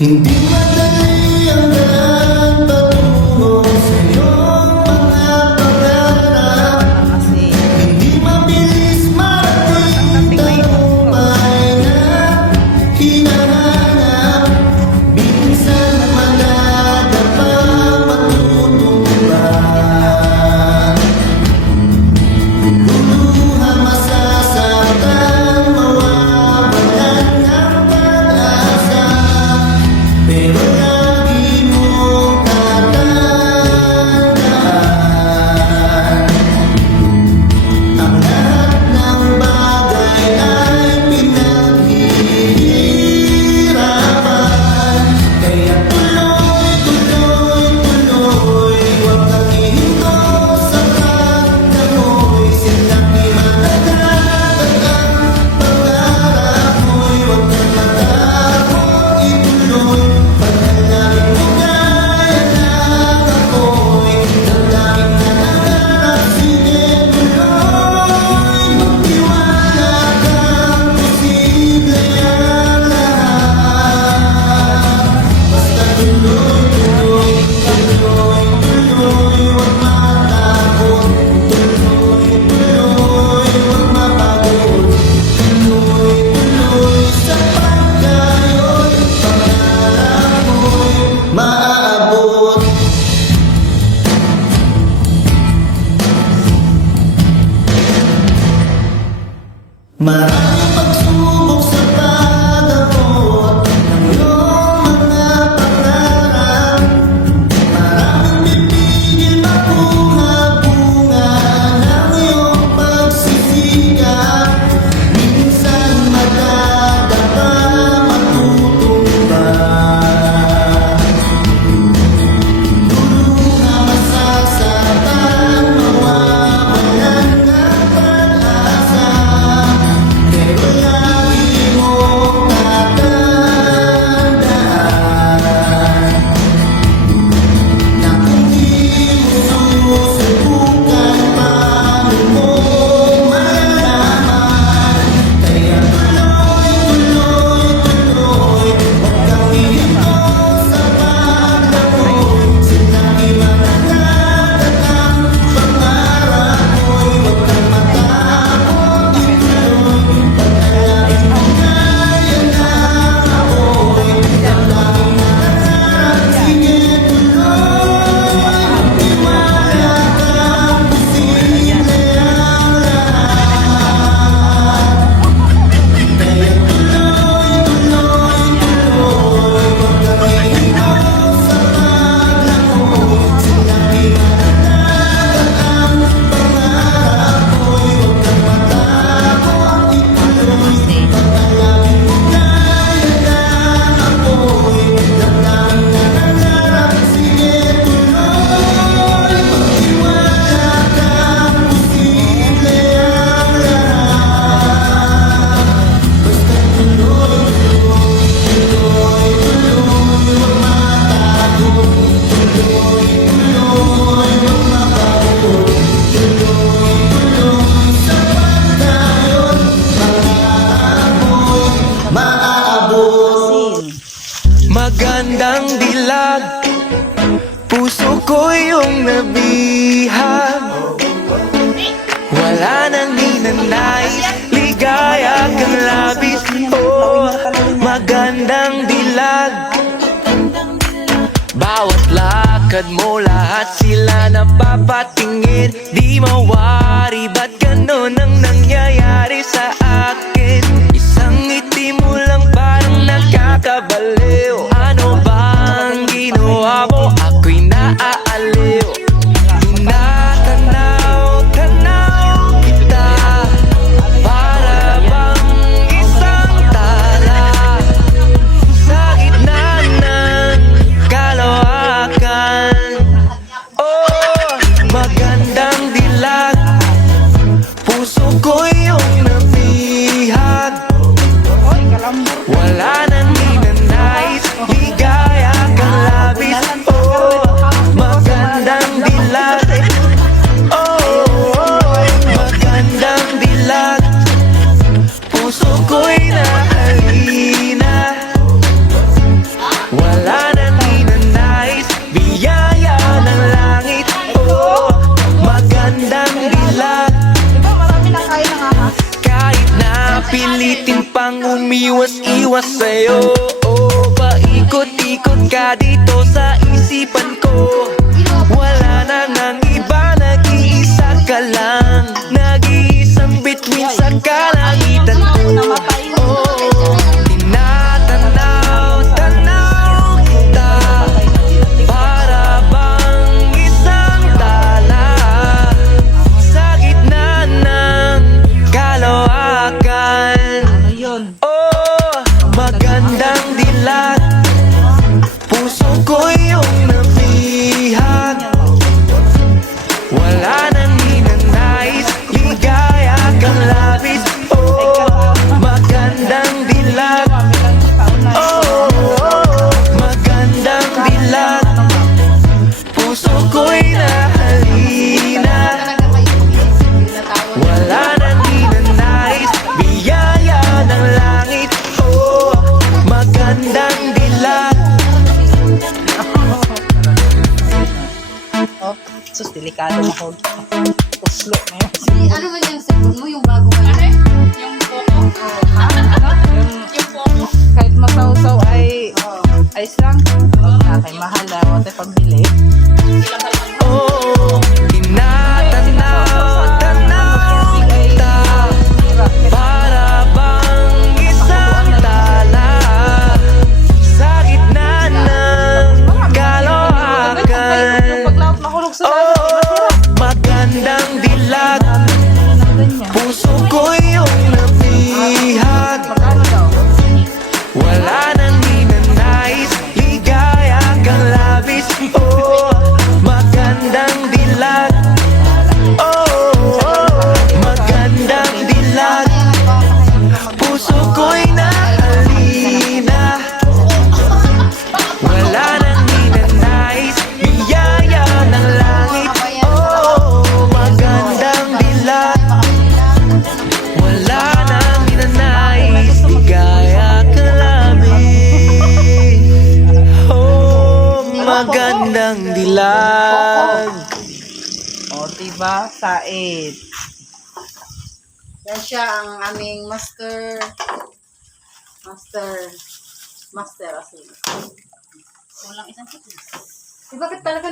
Hindi madali ang daan patungo sa iyong mga pangarap. Hindi mabilis marating tagumpay na hinahanap. Minsan madadapa matutumba. Luluha masasaktan, mawawalan ng pag-asa. Pero lagi mong tatandaan, ang lahat ng bagay ay pinaghihirapan. Kaya tuloy, tuloy, tuloy, huwag kang ihinto sa pagdamoy. Sila'y matagal ang pangarap mo'y huwag kang matakot, ituloy. Pagdalangin mo gaya ng ako'y damdamin na nangarap, sige tuloy. Magtiwala kang posible ang lahat. Basta tuloy, tuloy, tuloy, tuloy, huwag matakot. Tuloy, tuloy, huwag mapagod. Tuloy, tuloy, sapagkat gayon pangarap mo'y maaabot. Maraming pagsubok sa pag-abot ng iyong mga pangarap. Maraming pipigil makuha bunga ng iyong pagsisikap. Minsan madadapa matutumba. Luluha masasaktan, mawawalan ng pag-asa. Pero lagi mong tatandaan na kung di mo susubukan, paano mo malalaman? Kaya tuloy, tuloy, tuloy, huwag kang ihinto sa pagdamoy. Sila'y matagal ang pangarap mo'y huwag kang matakot, ituloy. Pagdalangin mo gaya ng ako'y damdamin na nangarap, sige tuloy. Magtiwala kang posible ang lahat. Kaya tuloy, tuloy, tuloy, huwag kang ihinto sa paglamoy. Sila'y matagal ang pangarap mo'y huwag kang matakot, ituloy. Pagdalangin mo gaya ng ako'y damdamin na nangarap, sige tuloy. Magtiwala kang posible ang lahat. Basta tuloy, tuloy, tuloy, tuloy, huwag matakot. Tuloy, tuloy, huwag mapagod. Tuloy, tuloy, sapagkat gayon pangarap mo'y maaabot. Magandang dilag, puso ko yung nabihag. Wala nang ninanais, ligaya kang labis. Oh, magandang dilag. Bawat lakad mo, lahat sila napapatingin. Di mawari, ba't ganon ang nangyayari sa akin? Isang ngiti mo lang parang nakakabaliw. Ano bang ginawa mo? Ako'y naaaliw. Tinatanaw-tanaw kita, para bang isang tala sa gitna ng kalawakan. Oh, magandang dilag, puso ko yung nabihag. Umikot ka dito sa isipan ko. Wala nang ang iba, nag-iisa ka lang. Nag-iisang bituin sa kalangitan ko. Oh, tinatanaw kita, para bang isang tala sa gitna ng kalawakan. Oh, magandang dilat, puso ko yung nabihat. Wala nang ninanais, ligaya kang labis. Oh, magandang dilat. Oh, magandang dilat, puso ko'y nahalina. Wala nang ninanais, biyaya ng langit. Oh, magandang dilat. Oh, sus, delikado mo ko. Uslo na yun. Ano ba yung cellphone mo? Yung bago mo? Ano? Yung Poco? Yung Poco? Kahit masawsaw ay ice lang. Huwag na kay mahal na. Huwag tayo pambili. Ilang ka lang. Oh, tinatanaw kita, para bang isang tala sa gitna ng kalawakan. Yung paglaot mahulog sa Oh, magandang dilat, ganyan. puso ko yung nabihat. Magkano daw? Wala nang ninanais, ligaya kang labis. Oh, magandang dilat. Oh, magandang dilat, puso ko'y nahalina. Wala nang ninanais, biyaya ng langit. Oh, magandang dilat. Wala nang ninanais, ligaya kang labis. Oh, magandang dilat. O, diba? Said. Yan siya ang aming master asin. Walang isang sakit. Bakit talaga